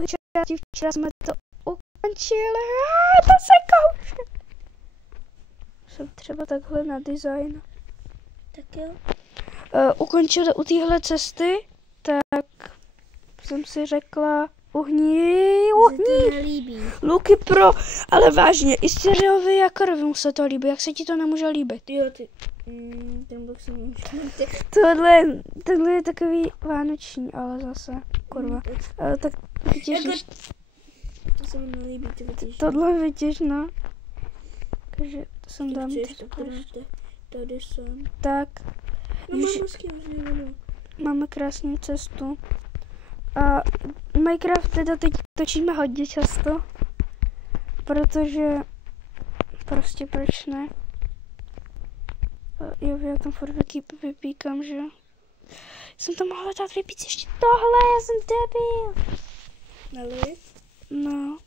části, včera jsme to ukončili. To se kouše. Jsem třeba takhle na design. Tak jo. Ukončili u téhle cesty, tak jsem si řekla, uhni. To nelíbí. Luky pro, ale vážně, i Cyrilovi a Karlu se to líbí, jak se ti to nemůže líbit? Jo, ty, ten blok se může. Tohle je takový vánoční, ale zase, kurva. Tak vytěžíš. To se mi nelíbí, ty vytěžíš. Tohle vytěž, no. Takže to jsem dám. Tady jsem. Tak. No mám s kým změněno. Máme krásnou cestu. A Minecraft teda teď točíme hodně často, protože prostě proč ne? Jo, já tam furt vypíkám, že jsem to mohla dát vypít ještě tohle, já jsem debil. Nali? No.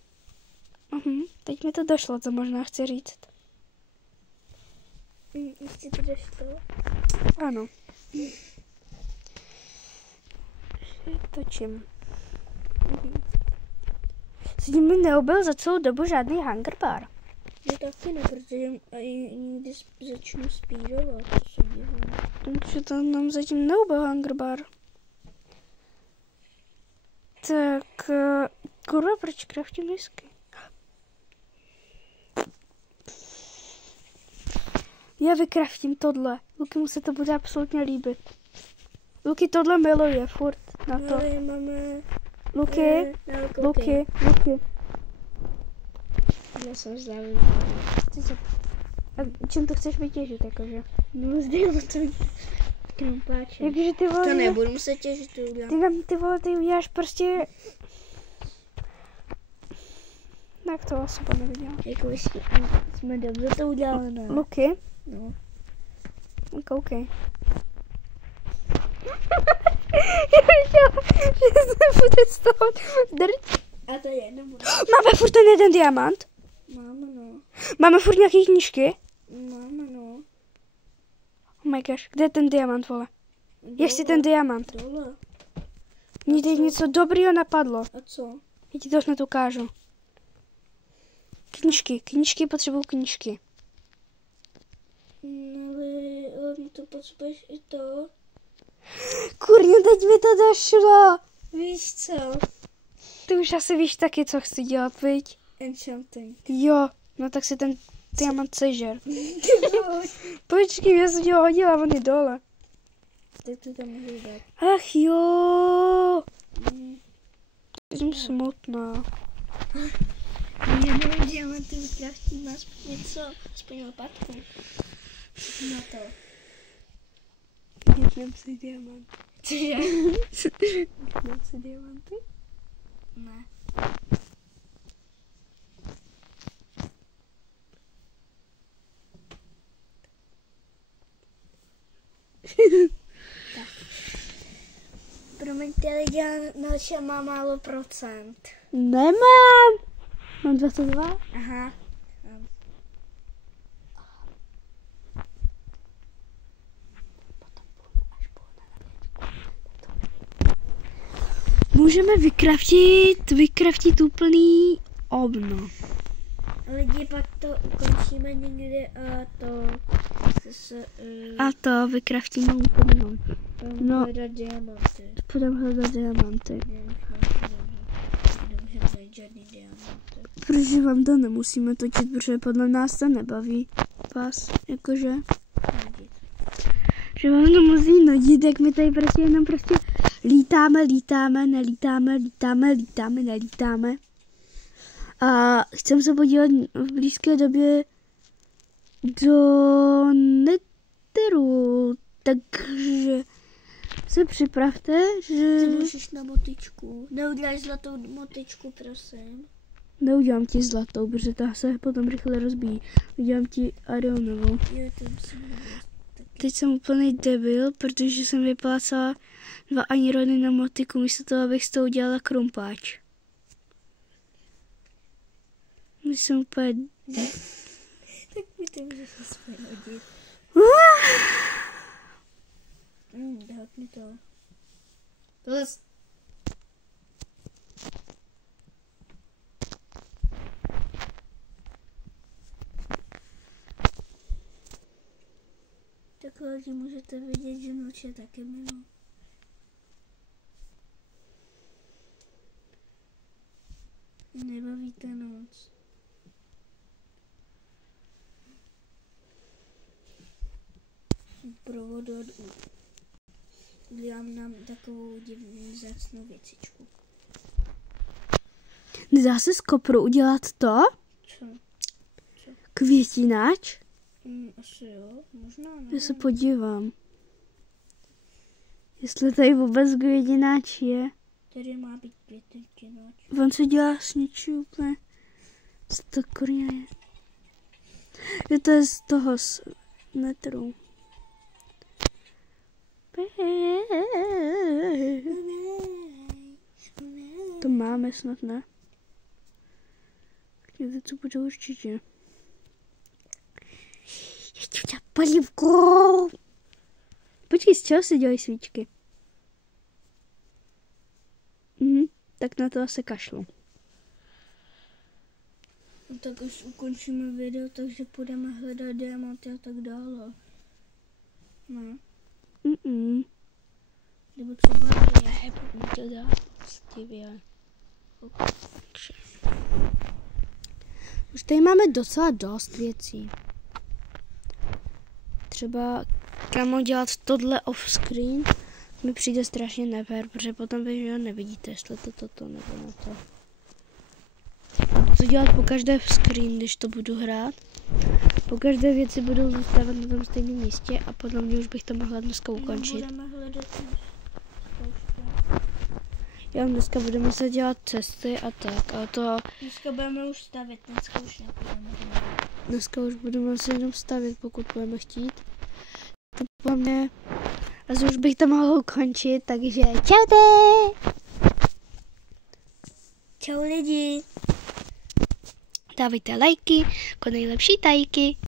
Teď mi to došlo, co možná chci říct. Ještě to došlo? Ano. Točím. Jsem mi neubil za celou dobu žádný hunger bar. Já taky ne, protože někdy začnu speedovat, to se divím. Takže to nám zatím neubil hunger bar. Tak, kurva, proč kraftím whisky? Já vykraftím tohle. Luky mu se to bude absolutně líbit. Luky tohle miluje furt na to. Ale máme... Luky. Já jsem zdravý. A čím to chceš vytěžit, jakože? No zde na to krumpáče. Jakože ty vole... To nebudu muset těžit, to udělám. Ty vole, ty uděláš prostě... Tak to osoba neviděla. Jako jsme dobře to udělali, ne? Luky? No. Koukej. Já chtěla, že se bude z toho drť. A to je, nebudu. Máme furt ten jeden diamant? Máme, no. Máme furt nějaký knížky? Máme, no. Oh my gosh, kde je ten diamant, vole? Jak si ten diamant? Dole. Mně teď něco dobrýho napadlo. A co? Já ti to hned ukážu. Knížky, potřebuju knížky. No, ale to potřebuješ i to. Kurně, teď mi to došlo. Víš co? Ty už asi víš taky, co chci dělat, viď? Enchanting. Jo, no tak si ten diamant sežer. Počkej, já jsem ti ho hodila, on je dole. Tak to tam můžu dát. Ach jo. Jsem smutná. Já nevím, diamanty vykraftím aspoň něco, aspoň lopatku. Na to. Jednám si diamant. Cože? Jednám si diamanty? Ne. Tak. Promiňte lidi, Nelša má málo procent. Nemám. Mám 22. Aha. Můžeme vykraftit úplný obno. Lidi, pak to ukončíme někdy a to vykraftíme úplný. no. Hledat diamanty. Půjdeme hledat diamanty. Nemůžeme najít žádný diamanty. Protože vám to nemusíme točit, protože podle nás to nebaví vás, jakože. Že vám to musí nudit, jak my tady prostě jenom lítáme, nelítáme. A chcem se podívat v blízké době do Netheru, takže se připravte, že... Ty můžeš na motičku. Neuděláš zlatou motičku, prosím. Neudělám ti zlatou, protože ta se potom rychle rozbíjí. Udělám ti Arionovou. Jo, to musím udělat. Teď jsem úplný debil, protože jsem vyplácala 2 anirony na motiku, místo toho, abych z toho udělala krumpáč. Jsem úplně... Tak mi to můžeš aspoň hodit. Dát mi to. Tohle... základi můžete vidět, že noč je taky mimo. Nebavíte noc. Provod dělám nám takovou divnou vzácnou věcičku. Nedá se z kopru udělat to? Co? Květináč? Asi jo, možná ne. Já se podívám. Jestli tady vůbec květináč je. Tady má být květináč. On se dělá s něčím úplně. Co to kurňa je? Je to z toho z netru. To máme snad, ne? Kde to bude určitě? Ještě udělat polívku. Počkej, z čeho se dělají svíčky? Tak na to asi kašlu. Tak už ukončíme video, takže půjdeme hledat diamanty a tak dále. No. Nebo třeba Ne, pojďme to dát poctivě. Už tady máme docela dost věcí. Třeba kamo dělat tohle off-screen mi přijde strašně nefair, protože potom vy nevidíte, jestli to toto nebo na to. Co dělat po každé screen, když to budu hrát? Po každé věci budou zůstávat na tom stejném místě a podle mě už bych to mohla dneska ukončit. budeme hledat zkoušky. Já dneska budu muset dělat cesty a tak, ale to Dneska budeme už stavět, dneska už nepůjdeme. dneska už budeme muset jenom stavět, pokud budeme chtít. To po mně, asi už bych to mohla ukončit, takže čaute! Čau lidi. Dávejte lajky, jako nejlepší tajky.